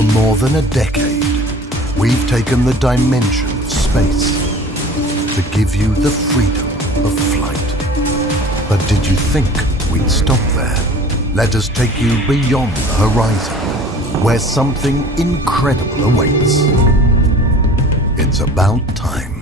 For more than a decade, we've taken the dimension of space to give you the freedom of flight. But did you think we'd stop there? Let us take you beyond the horizon, where something incredible awaits. It's about time.